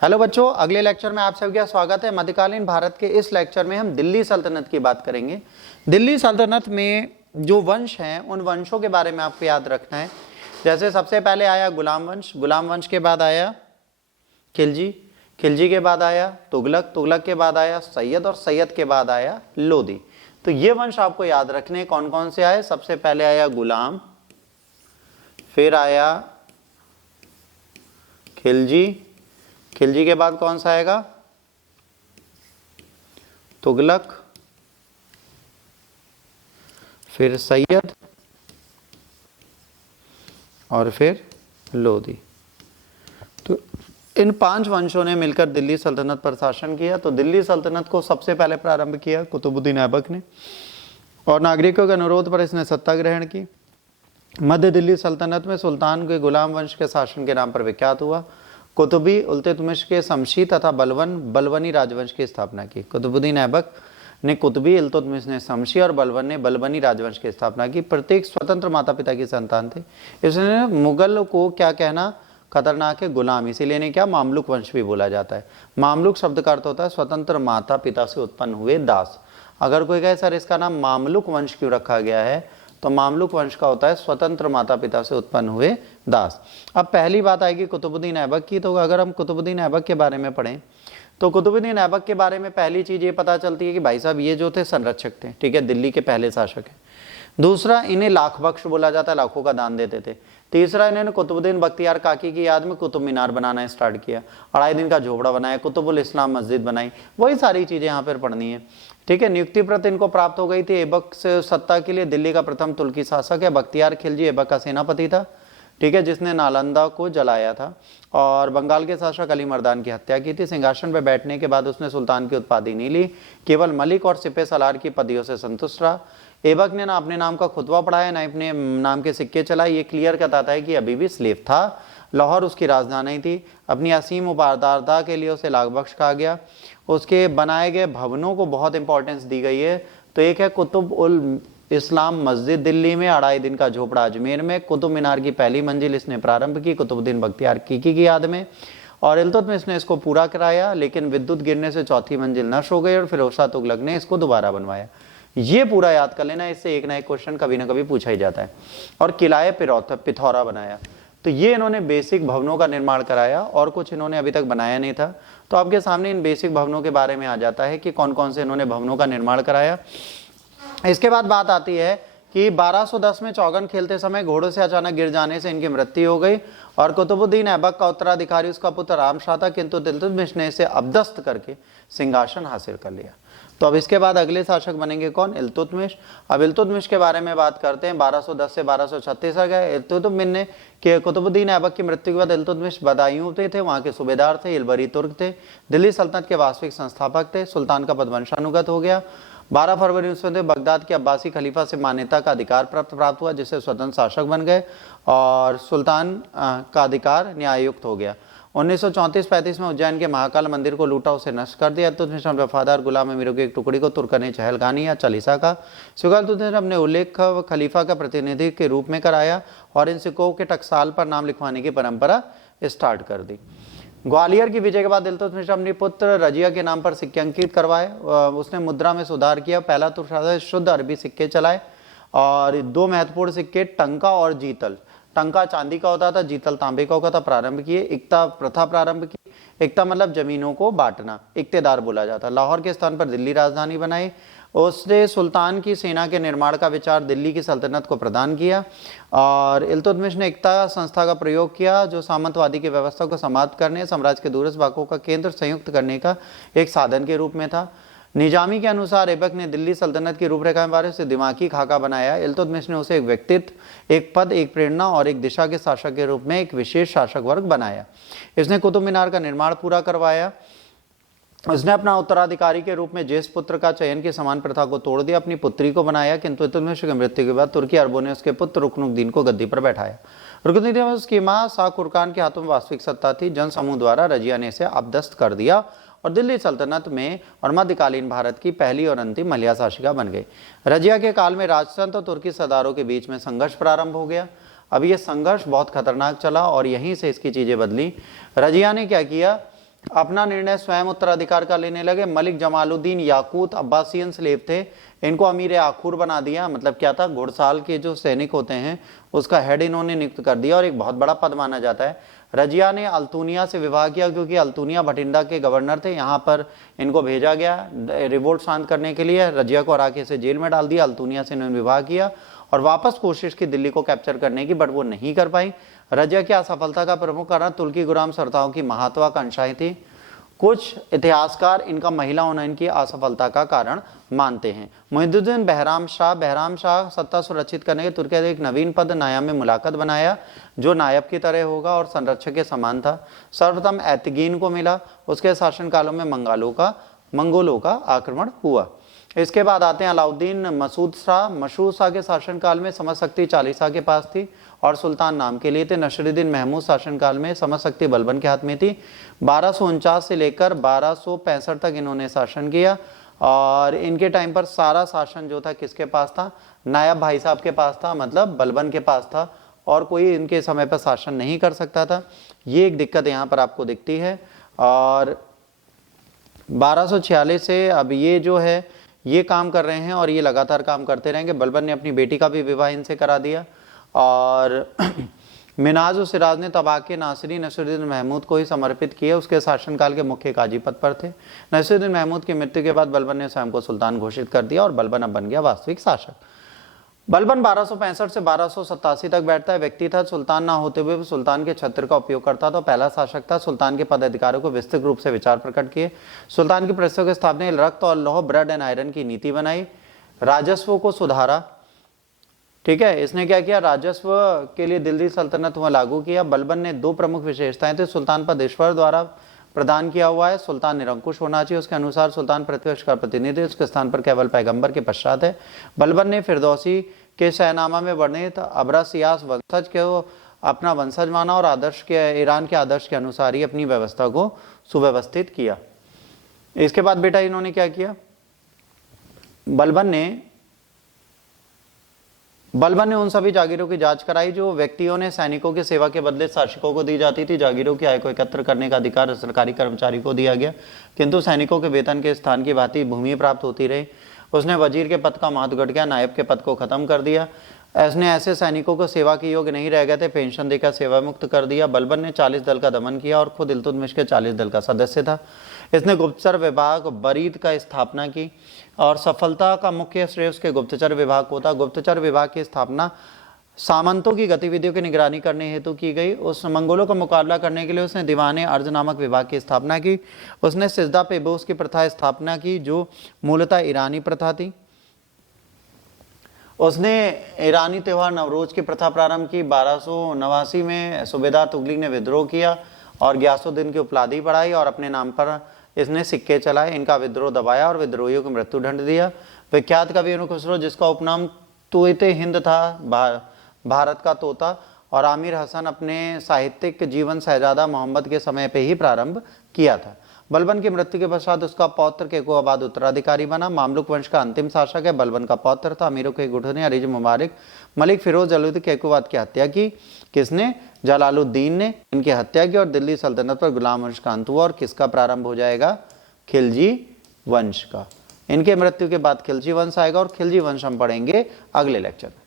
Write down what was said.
Hello बच्चों, अगले lecture में आप सबका स्वागत है। मध्यकालीन भारत के इस लेक्चर में हम दिल्ली सल्तनत की बात करेंगे। दिल्ली सल्तनत में जो वंश हैं उन वंशों के बारे में आपको याद रखना है। जैसे सबसे पहले आया गुलाम वंश, गुलाम वंश के बाद आया खिलजी, खिलजी के बाद आया तुगलक, तुगलक के बाद आया सैयद और सैयद के बाद आया लोदी। तो ये वंश आपको याद रखने कौन कौन से आए। सबसे पहले आया गुलाम, फिर आया खिलजी, खिलजी के बाद कौन सा आएगा तुगलक, फिर सैयद और फिर लोदी। तो इन 5 वंशों ने मिलकर दिल्ली सल्तनत पर शासन किया। तो दिल्ली सल्तनत को सबसे पहले प्रारंभ किया कुतुबुद्दीन ऐबक ने और नागरिकों के अनुरोध पर इसने सत्ता ग्रहण की। मध्य दिल्ली सल्तनत में सुल्तान के गुलाम वंश के शासन के नाम पर विख्यात हुआ। कुतुबी इल्तुतमिश के शमशी तथा बलबनी राजवंश की स्थापना की। कुतुबुद्दीन ऐबक ने कुतुबी, इल्तुतमिश ने शमशी और बलबन ने बलबनी राजवंश की स्थापना की। प्रत्येक स्वतंत्र माता पिता की संतान थे। इसने मुगल को क्या कहना खतरनाक है, गुलाम, इसीलिए इन्हें क्या मामलुक वंश भी बोला जाता है। मामलुक शब्द का अर्थ होता है स्वतंत्र माता पिता से उत्पन्न हुए दास। अगर कोई कहे सर इसका नाम मामलुक वंश क्यों रखा गया है, तो मामलुक वंश का होता है स्वतंत्र माता पिता से उत्पन्न हुए दास। अब पहली बात आएगी कुतुबुद्दीन ऐबक की। तो अगर हम कुतुबुद्दीन ऐबक के बारे में पढ़ें तो कुतुबुद्दीन ऐबक के बारे में पहली चीज ये पता चलती है कि भाई साहब ये जो थे संरक्षक थे, ठीक है, दिल्ली के पहले शासक हैं। दूसरा, इन्हें लाख बख्श बोला जाता है, लाखों का दान देते थे। तीसरा, इन्होंने कुतुबुद्दीन बख्तियार काकी की याद में कुतुब मीनार बनाना स्टार्ट किया, 2.5 दिन का झोपड़ा बनाया, कुतुबुल इस्लाम मस्जिद बनाई। वही सारी चीजें यहाँ पर पढ़नी है, ठीक है। नियुक्ति प्रत इनको प्राप्त हो गई थी। ऐबक से सत्ता के लिए दिल्ली का प्रथम तुर्की शासक है। बख्तियार खिलजी ऐबक का सेनापति था, ठीक है, जिसने नालंदा को जलाया था और बंगाल के शासक अली मर्दान की हत्या की थी। सिंहासन पर बैठने के बाद उसने सुल्तान की उपाधि नहीं ली, केवल मलिक और सिपह सलार की पदवियों से संतुष्ट रहा। ऐबक ने ना अपने नाम का खुतबा पढ़ाया ना अपने नाम के सिक्के चलाए। ये क्लियर बताता है कि अभी भी स्लेव था। लाहौर उसकी राजधानी थी। अपनी असीम उदारता के लिए उसे लाख बख्श कहा गया। उसके बनाए गए भवनों को बहुत इंपॉर्टेंस दी गई है। तो एक है कुतुब उल इस्लाम मस्जिद दिल्ली में, 2.5 दिन का झोपड़ा अजमेर में, कुतुब मीनार की पहली मंजिल इसने प्रारंभ की कुतुबुद्दीन बख्तियार की याद में, और इल्तुतमिश ने इसको पूरा कराया, लेकिन विद्युत गिरने से चौथी मंजिल नष्ट हो गई और फिर फिरोज शाह तुगलक ने इसको दोबारा बनवाया। ये पूरा याद कर लेना, इससे एक ना एक क्वेश्चन कभी ना कभी पूछा ही जाता है। और किलाए पिथौरा बनाया। तो ये इन्होंने बेसिक भवनों का निर्माण कराया और कुछ इन्होंने अभी तक बनाया नहीं था। तो आपके सामने इन बेसिक भवनों के बारे में आ जाता है कि कौन कौन से इन्होंने भवनों का निर्माण कराया। इसके बाद बात आती है कि 1210 में चौगन खेलते समय घोड़ों से अचानक गिर जाने से इनकी मृत्यु हो गई और कुतुबुद्दीन ऐबक का उत्तराधिकारी उसका पुत्र राम शाह था, किंतु इल्तुतमिश ने इसे अपदस्थ करके सिंहासन हासिल कर लिया। तो अब इसके बाद अगले शासक बनेंगे कौन, इल्तुतमिश। अब इल्तुतमिश के बारे में बात करते हैं। 1210 से 1236 आ गए। इल्तुतमिश ने कि कुतुबुद्दीन ऐबक की मृत्यु के बाद इल्तुतमिश बदायूं थे, वहाँ के सूबेदार थे, इलबरी तुर्क थे, दिल्ली सल्तनत के वास्तविक संस्थापक थे। सुल्तान का पद वंशानुगत हो गया। 12 फरवरी 1900 बगदाद के अब्बासी खलीफा से मान्यता का अधिकार प्राप्त हुआ, जिससे स्वतंत्र शासक बन गए और सुल्तान का अधिकार न्यायुक्त हो गया। 1934-35 में उज्जैन के महाकाल मंदिर को लूटा, उसे नष्ट कर दिया। इल्तुतमिश ने वफादार गुलाम अमीरों की एक टुकड़ी को तुर्कने चहलगानी या चालीसा का स्वीकार इल्तुतमिश ने अपने उल्लेख खलीफा का प्रतिनिधि के रूप में कराया और इन सिक्कों के टकसाल पर नाम लिखवाने की परंपरा स्टार्ट कर दी। ग्वालियर की विजय के बाद इल्तुतमिश अपने पुत्र रजिया के नाम पर सिक्के अंकित करवाए। उसने मुद्रा में सुधार किया। पहला तुर्क शासक शुद्ध अरबी सिक्के चलाए और 2 महत्वपूर्ण सिक्के टंका और जीतल, टंका चांदी का होता था, जीतल तांबे का होता था, प्रारंभ किए। इक्ता प्रथा प्रारंभ की। इक्ता मतलब जमीनों को बांटना, इक्तेदार बोला जाता। लाहौर के स्थान पर दिल्ली राजधानी बनाई। उसने सुल्तान की सेना के निर्माण का विचार दिल्ली की सल्तनत को प्रदान किया और इल्तुतमिश ने इक्ता संस्था का प्रयोग किया, जो सामंतवादी की व्यवस्था को समाप्त करने, साम्राज्य के दूरस्थ भागों का केंद्र संयुक्त करने का एक साधन के रूप में था। निजामी के अनुसार ऐबक ने दिल्ली सल्तनत की रूपरेखा बारे से दिमागी खाका बनाया। इल्तुतमिश ने उसे एक व्यक्तित्व, एक पद, एक प्रेरणा और एक दिशा के शासक के रूप में एक विशेष शासक वर्ग बनाया। इसने कुतुब मीनार का निर्माण पूरा करवाया। उसने अपना उत्तराधिकारी के रूप में ज्येष्ठ पुत्र का चयन की समान प्रथा को तोड़ दिया, अपनी पुत्री को बनाया, किंतु इल्तुतमिश की मृत्यु के बाद तुर्की अरबों ने उसके पुत्र रुकनुद्दीन को गद्दी पर बैठाया। रुकनुद्दीन उसकी मां शाह कुरकान के हाथों में वास्तविक सत्ता थी। जन समूह द्वारा रजिया ने इसे अपदस्थ कर दिया और दिल्ली सल्तनत में और मध्यकालीन भारत की पहली और अंतिम महिला शासिका बन गई। रजिया के काल में राजतंत्र और तुर्की सरदारों के बीच में संघर्ष प्रारंभ हो गया। अब यह संघर्ष बहुत खतरनाक चला और यहीं से इसकी चीजें बदली। रजिया ने क्या किया अपना निर्णय स्वयं उत्तराधिकार का लेने लगे। मलिक जमालुद्दीन याकूत अब्बासियन स्लेव थे, इनको अमीर आखूर बना दिया। मतलब क्या था, घुड़साल के जो सैनिक होते हैं उसका हेड इन्होंने नियुक्त कर दिया और एक बहुत बड़ा पद माना जाता है। रजिया ने अल्तुनिया से विवाह किया, क्योंकि अल्तुनिया भटिंडा के गवर्नर थे, यहाँ पर इनको भेजा गया रिवोल्ट शांत करने के लिए। रजिया को हरा के इसे जेल में डाल दिया। अल्तुनिया से इन्होंने विवाह किया और वापस कोशिश की दिल्ली को कैप्चर करने की, बट वो नहीं कर पाई। रजिया की असफलता का प्रमुख कारण तुर्की गुलाम सरताओं की महत्वाकांक्षाएं थी। कुछ इतिहासकार इनका महिला होना इनकी असफलता का कारण मानते हैं। मुहिद्दुद्दीन बहराम शाह सत्ता सुरक्षित करने के तुर्की एक नवीन पद नायब में मुलाकात बनाया, जो नायब की तरह होगा और संरक्षक के समान था। सर्वप्रथम एतगीन को मिला। उसके शासनकालों में मंगोलों का आक्रमण हुआ। इसके बाद आते हैं अलाउद्दीन मसूद शाह के शासनकाल में समशक्ति चालीसा के पास थी और सुल्तान नाम के लिए थे। नसरुद्दीन महमूद शासनकाल में समशक्ति बलबन के हाथ में थी। 1249 से लेकर 1265 तक इन्होंने शासन किया और इनके टाइम पर सारा शासन जो था किसके पास था, नायब भाई साहब के पास था, मतलब बलबन के पास था और कोई इनके समय पर शासन नहीं कर सकता था। ये एक दिक्कत यहाँ पर आपको दिखती है। और 1246 से अब ये जो है ये काम कर रहे हैं और ये लगातार काम करते रहेंगे। बलबन ने अपनी बेटी का भी विवाह इनसे करा दिया और मिनाज और सिराज ने तबाके नासिरी नसरुद्दीन महमूद को ही समर्पित किए। उसके शासनकाल के मुख्य काजी पद पर थे। नसरुद्दीन महमूद की मृत्यु के बाद बलबन ने स्वयं को सुल्तान घोषित कर दिया और बलबन अब बन गया वास्तविक शासक। बलबन 1265 से 1287 तक बैठता है। व्यक्ति था, सुल्तान ना होते हुए भी सुल्तान के छत्र का उपयोग करता था। पहला शासक था। सुल्तान के पदाधिकारियों को विस्तृत रूप से विचार प्रकट किए। सुल्तान की परिषदों की स्थापना, रक्त और लौह ब्रेड एंड आयरन की नीति बनाई। राजस्व को सुधारा। ठीक है, इसने क्या किया, राजस्व के लिए दिल्ली सल्तनत में लागू किया। बलबन ने दो प्रमुख विशेषताएं थी। सुल्तान पर ईश्वर द्वारा प्रदान किया हुआ है, सुल्तान निरंकुश होना चाहिए। उसके अनुसार सुल्तान प्रतिपक्ष का प्रतिनिधि, उसके स्थान पर केवल पैगंबर के पश्चात है। बलबन ने फिरदौसी के शहनामा में वर्णित अब्रासियास वंशज को अपना वंशज माना और आदर्श के ईरान के आदर्श के अनुसार ही अपनी व्यवस्था को सुव्यवस्थित किया। इसके बाद बेटा इन्होंने क्या किया, बलबन ने उन सभी जागीरों की जांच कराई जो व्यक्तियों ने सैनिकों की सेवा के बदले शासकों को दी जाती थी। जागीरों की आय को एकत्र करने का अधिकार सरकारी कर्मचारी को दिया गया, किंतु सैनिकों के वेतन के स्थान की भांति भूमि प्राप्त होती रही। उसने वजीर के पद का महत्व घट गया, नायब के पद को खत्म कर दिया। इसने ऐसे सैनिकों को सेवा के योग्य नहीं रह गए थे, पेंशन देकर सेवा मुक्त कर दिया। बलबन ने 40 दल का दमन किया और खुद इल्तुतमिश के 40 दल का सदस्य था। इसने गुप्तचर विभाग बरीद का स्थापना की और सफलता का मुख्य श्रेय उसके गुप्तचर विभाग को था। गुप्तचर विभाग की स्थापना सामंतों की गतिविधियों की निगरानी करने हेतु की गई। उस मंगोलों का मुकाबला करने के लिए उसने दीवाने अर्ज नामक विभाग की स्थापना की। उसने सिजदा पेबोस की प्रथा स्थापना की, जो मूलतः ईरानी प्रथा थी। उसने ईरानी त्यौहार नवरोज की प्रथा प्रारंभ की। 1289 में सूबेदार तुगलक ने विद्रोह किया और गयासुद्दीन की उपलब्धि बढ़ाई और अपने नाम पर इसने सिक्के चलाए। इनका विद्रोह दबाया और विद्रोहियों को मृत्यु दंड दिया। विख्यात कवि अनु खुसरो, जिसका उपनाम तोते हिंद था, भारत का तोता, और आमिर हसन अपने साहित्यिक जीवन शहजादा मोहम्मद के समय पे ही प्रारंभ किया था। बलबन की मृत्यु के पश्चात उसका पौत्र केकुआबाद उत्तराधिकारी बना। मामलुक वंश का अंतिम शासक है। बलबन का पौत्र था। अमीरों के गुट ने अरीज मुबारक मलिक फिरोज जलालुद्दीन केकुआबाद की हत्या की। किसने? जलालुद्दीन ने इनकी हत्या की और दिल्ली सल्तनत पर गुलाम वंश का अंत हुआ। और किसका प्रारंभ हो जाएगा? खिलजी वंश का। इनके मृत्यु के बाद खिलजी वंश आएगा और खिलजी वंश हम पढ़ेंगे अगले लेक्चर में।